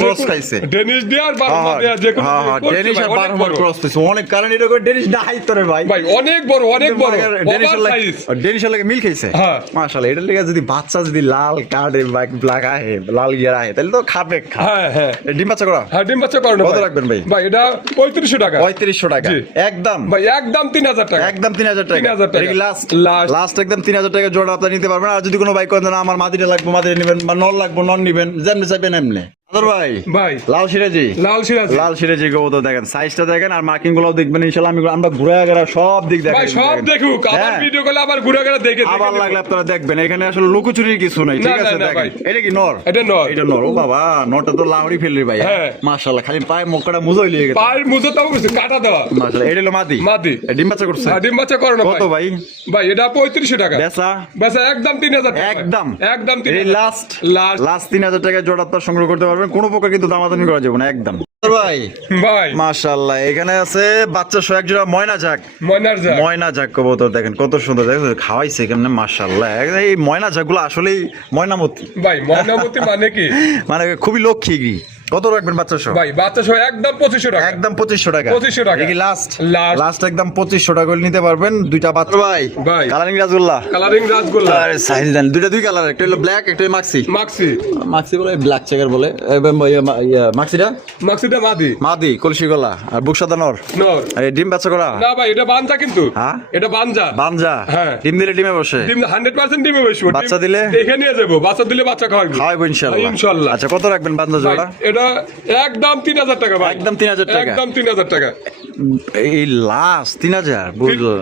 ক্রস খাইছে। ড্যানিশ দিয়ে আর বারমা দিয়ে যে কোনো করছে ডেনিশ ভাই, আর বার অনেক হোমার বড়। ক্রস খাইছে অনেক, কারণ এটা করে ডেনিশ ডাহাই তোরে ভাই। ভাই অনেক বড় অনেক বড় ডেনিশের ওভার লাগে সাইজ। ডেনিশের লাগে মিল খাইছে। হ্যাঁ। মাশাআল্লাহ, এটার লাগে যদি বাচ্চা যদি লাল কার্ডে ব্ল্যাক আহে, লাল গিয়ার আহে, তাহলে তো খাবে খা। হ্যাঁ হ্যাঁ এই ডিম বাচ্চা করা হ্যাঁ ডিম বাচ্চা করানো কত ভাই। রাখবেন ভাই? ভাই এটা 3500 টাকা। 3500 টাকা। জি। একদম ভাই একদম 3000 টাকা। একদম 3000 টাকা। 3000 টাকা। এটা কি লাস্ট? Last। লাস্ট একদম 3000 টাকা জোড়া আপনি নিতে পারবেন। আর যদি কোনো বাইক করেন আমার মাদিটা লাগবে, মাদিটা নেবেন, বা নর লাগবে নর নেবেন, যেমনি চাইবেন এমনি। আদর ভাই ভাই লাল সিরাজি। লাল সিরাজ। লাল সিরাজি কবুতর দেখেন, সাইজটা দেখেন, আর মার্কিং গুলো দেখবেন ইনশাআল্লাহ। আমরা ঘুরে গেরা সব দিক ভাই দেখেন। সব দেখুক, আবার হ্যাঁ। ভিডিও করলে আবার ঘুরে ঘুরে দেখে আবার দেখে লাগলে আপনারা দেখবেন, এখানে আসলে লুকোচুরির কিছু নাই। ঠিক না, আছে না, দেখেন। ভাই। এটা কি নর? এটা নর। এটা নর। ও বাবা, নরটা তো লাউড়ি ফেললি ভাই। হ্যাঁ। মাশাআল্লাহ, খালি পায়ে মুখটা মুজই লিয়ে গেছে। পায়ের মুজো তাও করছে কাটা দেওয়া। মাশাআল্লাহ, এটা হলো মাদি। মাদি। এ ডিম বাচ্চা করছে। আর ডিম বাচ্চা করানো কত ভাই? ভাই এটা 3500 টাকা। বেচা বাস একদম 3000 টাকা। একদম একদম এই 3000 লাস্ট লাস্ট। লাস্ট 3000 টাকা জোড়া আপনারা সংগ্রহ করতে পারবেন, কোনো প্রকার কিন্তু দামাদামি করা যাবে না একদম। ভাই ভাই মাশাআল্লাহ, এখানে আছে বাচ্চা সহ এক জোড়া ময়না ঝাক। ময়নার যা ময়না ঝাক কবুতর দেখেন কত সুন্দর, দেখেন খাওয়াইছে কেমনে মাশাআল্লাহ। এই ময়না ঝাকগুলো আসলেই ময়নামতি, ভাই ময়নামতি মানে কি? মানে খুবই লক্ষ্মী। কত রাখবেন বাচ্চা সহ? ভাই বাচ্চা সহ একদম 2500 টাকা। একদম 2500 টাকা। 2500 টাকা। এই কি লাস্ট? Last। লাস্ট একদম 2500 টাকা করে নিতে পারবেন দুইটা বাচ্চা। ভাই ভাই। কালারিং রাসগোল্লা। কালারিং রাসগোল্লা। আরে সাইজ দেন, দুই কালার, একটা হলো ব্ল্যাক, একটা হলো মাক্সি। মাক্সি। মাক্সি বলে ব্ল্যাক চেকার বলে, মাক্সিটা মাক্সিটা মাদি। মাদি কলসি গলা, আর বুক সাদা নর। নর। এই ডিম বাচ্চা করা? না ভাই এটা বানজা কিন্তু। হ্যাঁ? এটা বানজা। বানজা। হ্যাঁ। ডিম দিলে ডিমে বসে। ডিম 100% ডিমে বসবে। ডিম বাচ্চা দিলে? দেখে নিয়ে যাবো। বাচ্চা দিলে বাচ্চা খাওয়াবো। খাওয়াইবো ইনশাআল্লাহ। ইনশাআল্লাহ। আচ্ছা কত রাখবেন বান্দা ভাই, জোড়া? এটা একদম 3000 টাকা ভাই। একদম 3000 টাকা। একদম 3000 টাকা। এই লাস্ট 3000 বুঝলো?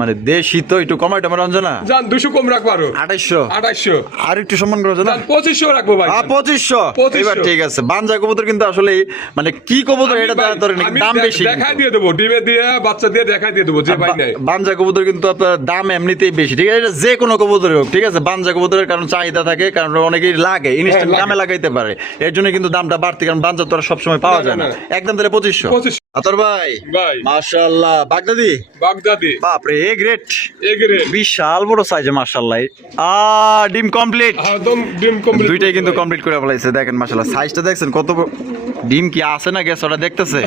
মানে দেশি তো একটু কমাই টমাই রঞ্জনা। জান 200 কম রাখবো আরো। 2800। 2800। আর একটু সম্মান করো না? জান 2500 রাখবো ভাই। 2500। 2500 এবার ঠিক আছে। বানজা কবুতর কিন্তু আসলে মানে কি কবুতর এটা ভাই, ধরে আমি দাম বেশি। দেখাই দিয়ে দেবো। ডিমে দিয়ে বাচ্চা দিয়ে দেখাই দিয়ে দেবো যে ভাই নাই। বানজা কবুতর কিন্তু আপনার দাম এমনিতেই বেশি। ঠিক আছে, এটা যে কোনো কবুতর হোক, ঠিক আছে। বানজা কবুতরের কারণ চাহিদা থাকে, কারণ অনেকেই লাগে ইনস্ট্যান্ট লাগে। দামে লাগাইতে পারে, এর জন্য কিন্তু দামটা বাড়তি, কারণ বানজা তো আর সবসময় পাওয়া না, যায় না। না, না। একদম তাহলে 2500। 2500 আতর ভাই ভাই। মাশাআল্লাহ, বাগদাদি। বাগদাদি। বাপরে এ গ্রেট, এগরে। বিশাল বড় সাইজে মাশাআল্লাহ। ডিম কমপ্লিট। একদম ডিম কমপ্লিট। দুইটাই কিন্তু কমপ্লিট করে ফেলাইছে, দেখেন মাশাআল্লাহ। সাইজটা দেখছেন কত ডিম কি আছে না গেছে ওটা দেখতেছে।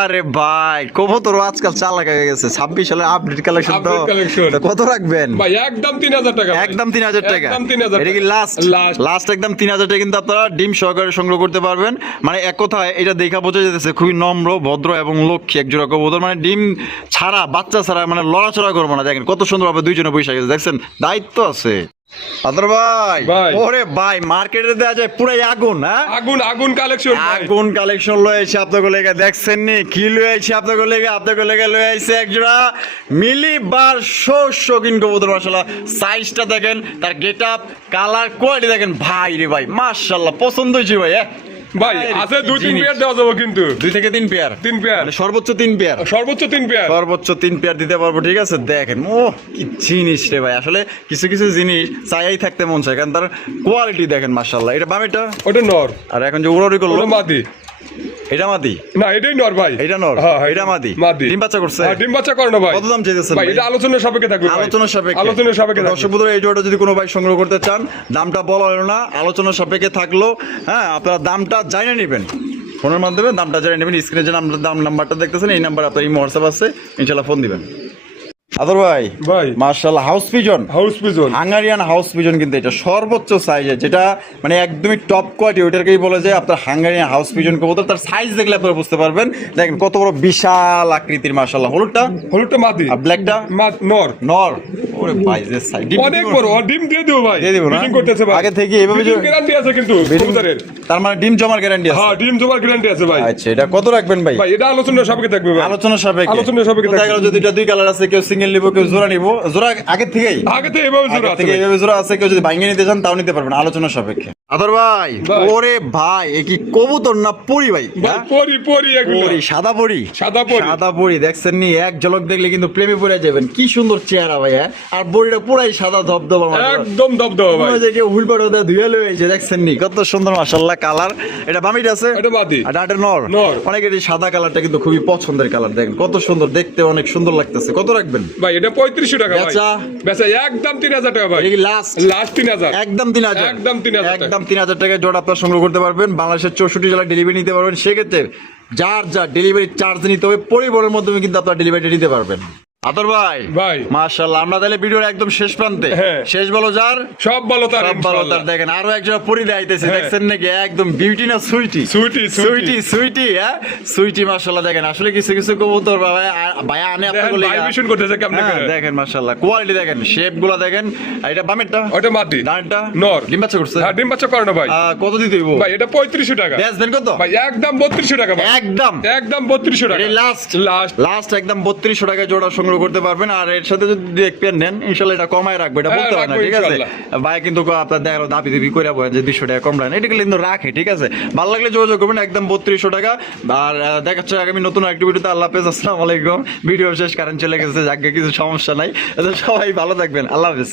আরে ভাই কবুতর আজকাল চালাক হয়ে গেছে। 26 সালের আপডেট কালেকশন তো। Update collection। তো কত রাখবেন? ভাই একদম 3000 টাকা। ভাই। একদম 3000 টাকা। একদম 3000 এটা কি লাস্ট? লাস্ট। লাস্ট একদম 3000 টাকা কিন্তু আপনারা ডিম সহকারে সংগ্রহ করতে পারবেন। মানে এক কথায় এটা দেখা বোঝা যাচ্ছে খুবই নম্র ভদ্র ভদ্র এবং লক্ষ্মী এক জোড়া কবুতর, মানে ডিম ছাড়া বাচ্চা ছাড়া মানে লড়াচড়া করবো না। দেখেন কত সুন্দরভাবে দুইজনে বসে গেছে, দেখছেন দায়িত্ব আছে। আদর ভাই, ভাই। ওরে ভাই মার্কেটে দেওয়া যায় পুরাই আগুন। হ্যাঁ আগুন আগুন কালেকশন আগুন কালেকশন লয়ে আইছে আপনাকে লেগে, দেখছেন নি কি লয়ে আইছে আপনাকে লেগে লয়ে আইছে এক জোড়া মিলি বার শৌখিন কবুতর। মাশাআল্লাহ সাইজটা দেখেন, তার গেটআপ কালার কোয়ালিটি দেখেন ভাই রে ভাই, মাশাআল্লাহ পছন্দ হয়েছে ভাই। ভাই আছে 2-3 পেয়ার দেওয়া যাবে, কিন্তু 2 থেকে 3 পেয়ার, 3 পেয়ার মানে সর্বোচ্চ 3 পেয়ার, সর্বোচ্চ 3 পেয়ার, সর্বোচ্চ 3 পেয়ার দিতে পারবো। ঠিক আছে দেখেন, ও কি জিনিস রে ভাই, আসলে কিছু কিছু জিনিস চাইয়াই থাকতে মন চায়, কারণ তার কোয়ালিটি দেখেন মাশাআল্লাহ। এটা বামেটা, ওটা নর, আর এখন যে উড়াউড়ি করলো ওটা মাদি। এটা মাদি না এটাই নর ভাই, এটা নর, হ্যাঁ, এটা মাদি। মাদি ডিম বাচ্চা করছে, হ্যাঁ ডিম বাচ্চা করে না ভাই। কত দাম চাইতেছেন ভাই? এটা আলোচনার সাপেক্ষে থাকবে ভাই। আলোচনার সাপেক্ষে, আলোচনার সাপেক্ষে থাকবে। দর্শক বন্ধুরা এই জোড়াটা যদি কোনো ভাই সংগ্রহ করতে চান, দামটা বলা হলো না, আলোচনার সাপেক্ষে থাকলো। হ্যাঁ আপনারা দামটা জানিয়ে নেবেন, ফোনের মাধ্যমে দামটা জানিয়ে নেবেন। স্ক্রিনে যে নাম্বারটা দেখতেছেন এই নাম্বার আপনার ইমো হোয়াটসঅ্যাপ আছে, ইনশাআল্লাহ ফোন দিবেন। আদর ভাই, ভাই মাশাআল্লাহ house pigeon, house pigeon, Hungarian house pigeon, কিন্তু এটা সর্বোচ্চ সাইজের, যেটা মানে একদমই টপ কোয়ালিটি, ওইটাকেই বলে যে আপনার হাঙ্গারিয়ান হাউস পিজন কবুতর। তার সাইজ দেখলে আপনারা বুঝতে পারবেন, দেখেন কত বড় বিশাল আকৃতির মাশাআল্লাহ। হলুদটা মাদি, আর ব্ল্যাকটা নর। নর, ওরে ভাই যে সাইজ অনেক বড়, ডিম দিয়ে দিও ভাই, দিয়ে দিব না, ব্রিডিং করতেছে ভাই আগে থেকে এইভাবে ব্রিডিং গ্যারান্টি আছে কিন্তু কবুতরের। তার মানে ডিম জমার গ্যারান্টি আছে। হ্যাঁ ডিম জমার গ্যারান্টি আছে ভাই। আচ্ছা এটা কত রাখবেন ভাই? ভাই এটা আলোচনার সাপেক্ষে থাকবে ভাই, আলোচনার সাপেক্ষে, আলোচনার সাপেক্ষে দেখা গেল যদি এটা 2 কালার আছে, কেউ সিঙ্গেল নিব, কেউ জোড়া নিব, জোড়া আগে থেকেই এভাবে জোড়া আগে আছে থেকে ভাই। এইভাবে জোড়া আছে, কেউ যদি ভাঙিয়ে নিতে চান তাও নিতে পারবেন আলোচনার সাপেক্ষে। আদর ভাই, ভাই। ওরে ভাই এ কি কবুতর না পরি ভাই? ভাই পরি এগুলো, পরি, সাদা পরি, সাদা পরি, সাদা পরি দেখছেন নি, এক ঝলক দেখলে কিন্তু প্রেমে পড়ে যাবেন। কি সুন্দর চেহারা ভাই, হ্যাঁ আর বড়িটা পুরাই সাদা ধবধবা, একদম দবদবা ভাই। মনে হয় যে কেউ হুলপাড়া ধুয়ে লয়ে এসে, দেখছেন নি কত সুন্দর মাশাআল্লাহ কালার। এটা বামিটা আছে, এটা মাদি, আর এটা নর। নর। অনেকের এই সাদা কালারটা কিন্তু খুবই পছন্দের কালার, দেখেন কত সুন্দর দেখতে, অনেক সুন্দর লাগতেছে। কত রাখবেন ভাই? এটা 3500 টাকা ভাই। বেচা? বেচা একদম 3000 টাকা ভাই। এটা কি লাস্ট? লাস্ট 3000, একদম 3000, একদম 3000 টাকা। একদম 3000 টাকায় জোড়া আপনারা সংগ্রহ করতে পারবেন। বাংলাদেশের 64 জেলায় ডেলিভারি নিতে পারবেন। সেক্ষেত্রে যার যা ডেলিভারি চার্জ নিতে হবে, পরিবহনের মাধ্যমে কিন্তু আপনারা ডেলিভারি নিতে পারবেন। আদর ভাই, ভাই মাশাআল্লাহ আমরা তাহলে ভিডিওর একদম শেষ প্রান্তে, হ্যাঁ। শেষ বলো যার সব ভালো তার, সব ভালো তার। দেখেন আরো একজন পরিদে আইতেছে, হ্যাঁ। দেখছেন নাকি একদম বিউটি না সুইটি, সুইটি, সুইটি সুইটি, হ্যাঁ সুইটি মাশাআল্লাহ। দেখেন আসলে কিছু কিছু কবুতর ভাই আনে আপনাদের দেখেন লাগা, ভাইব্রেশন করতেছে কেমনে হ্যাঁ, করে। দেখেন মাশাআল্লাহ কোয়ালিটি দেখেন, শেপ গুলা দেখেন। আর এটা বামেরটা, ওটা মাদি, ডানটা নর। ডিম বাচ্চা করছে, হ্যাঁ ডিম বাচ্চা করে না ভাই। কত দিতে হইব ভাই এটা 3500 টাকা। বেচবেন কত ভাই একদম 3200 টাকা ভাই, একদম একদম 3200 টাকা। এটা লাস্ট লাস্ট লাস্ট একদম 3200 টাকায় জোড়া সংগ্রহ করতে পারবেন। আর এর সাথে যদি এক পেয়ার নেন ইনশাআল্লাহ এটা কমায় রাখবে, এটা হ্যাঁ, বলতে হয় না, রাখবো ঠিক আছে ইনশাআল্লাহ। ভাই কিন্তু আপনার দেখা গেলো দাবি দাবি করে বলেন যে 200 টাকা কম রাখেন, এটা কিন্তু রাখে, ঠিক আছে। ভালো লাগলে যোগাযোগ করবেন, একদম 3200 টাকা। আর দেখাচ্ছে আগামী নতুন অ্যাক্টিভিটিতে। আল্লাহ হাফেজ, আসসালামু আলাইকুম। ভিডিও শেষ, কারেন্ট চলে গেছে, যাকে কিছু সমস্যা নাই। সবাই ভালো থাকবেন, আল্লাহ হাফেজ।